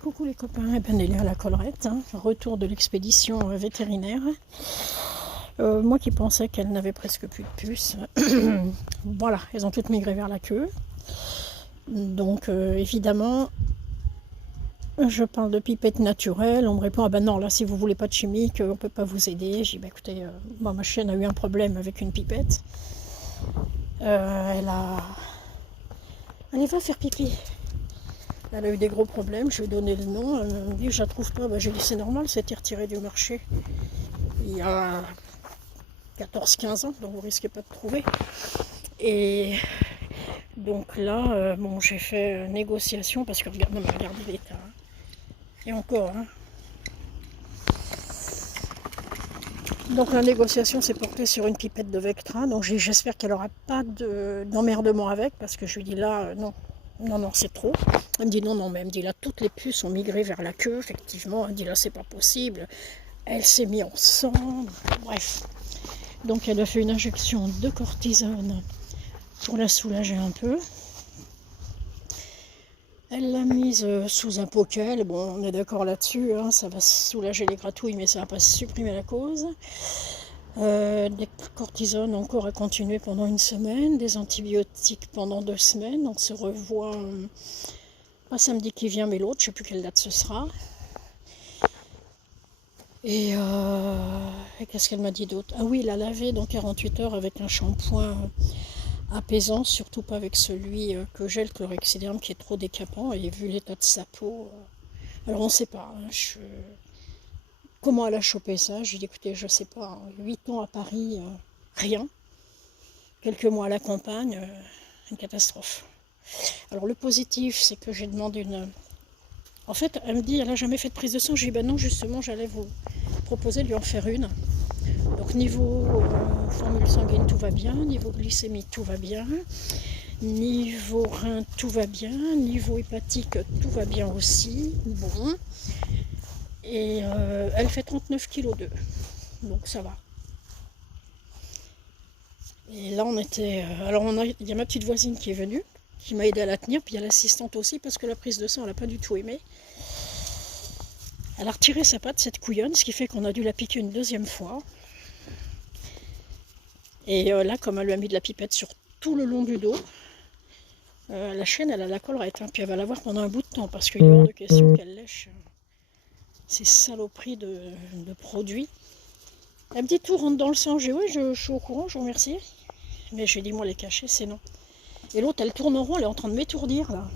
Coucou les copains, et ben elle est à la collerette, hein. Retour de l'expédition vétérinaire. Moi qui pensais qu'elle n'avait presque plus de puces, voilà, elles ont toutes migré vers la queue. Donc évidemment, je parle de pipette naturelle, on me répond, ah ben non, là si vous voulez pas de chimique, on peut pas vous aider. J'ai dit, ben écoutez, moi ma chienne a eu un problème avec une pipette. Allez, va faire pipi. Elle a eu des gros problèmes, je lui ai donné le nom, elle me dit je la trouve pas, j'ai dit c'est normal, c'était retiré du marché il y a 14-15 ans, donc vous risquez pas de trouver. Et donc là, bon, j'ai fait négociation parce que regardez l'état. Hein. Et encore, hein. Donc la négociation s'est portée sur une pipette de Vectra, donc j'espère qu'elle n'aura pas d'emmerdement avec, parce que je lui dis là, non. Non, c'est trop. Elle me dit non, mais elle me dit là, toutes les puces ont migré vers la queue, effectivement. Elle me dit là, c'est pas possible. Elle s'est mise en sang. Bref. Donc, elle a fait une injection de cortisone pour la soulager un peu. Elle l'a mise sous un pokel. Bon, on est d'accord là-dessus. Hein, ça va soulager les gratouilles, mais ça va pas supprimer la cause. Des cortisones encore à continuer pendant une semaine, des antibiotiques pendant 2 semaines. On se revoit pas samedi qui vient, mais l'autre, je sais plus quelle date ce sera. Et qu'est-ce qu'elle m'a dit d'autre? Ah oui, la laver dans 48 heures avec un shampoing apaisant, surtout pas avec celui que j'ai, le chlorhexiderne, qui est trop décapant, et vu l'état de sa peau, alors on sait pas, hein, comment elle a chopé ça? J'ai dit, écoutez, je sais pas, 8 ans à Paris, rien. Quelques mois à la campagne, une catastrophe. Alors le positif, c'est que j'ai demandé une... En fait, elle me dit, elle n'a jamais fait de prise de sang. J'ai dit, ben non, justement, j'allais vous proposer de lui en faire une. Donc niveau formule sanguine, tout va bien. Niveau glycémie, tout va bien. Niveau rein, tout va bien. Niveau hépatique, tout va bien aussi. Bon. Et elle fait 39 kg 2. Donc ça va. Et là on était... alors il y a ma petite voisine qui est venue, qui m'a aidé à la tenir, puis il y a l'assistante aussi, parce que la prise de sang elle n'a pas du tout aimé. Elle a retiré sa patte, cette couillonne, ce qui fait qu'on a dû la piquer une 2e fois. Et là, comme elle lui a mis de la pipette sur tout le long du dos, la chienne elle a la collerette, hein, puis elle va l'avoir pendant un bout de temps, parce qu'il est hors de question qu'elle lèche ces saloperies de produits. Elle me dit tout rentre dans le sang. J'ai dit oui, je suis au courant, je vous remercie. Mais j'ai dit moi les cacher, c'est non. Et l'autre elle tourne en rond, elle est en train de m'étourdir là.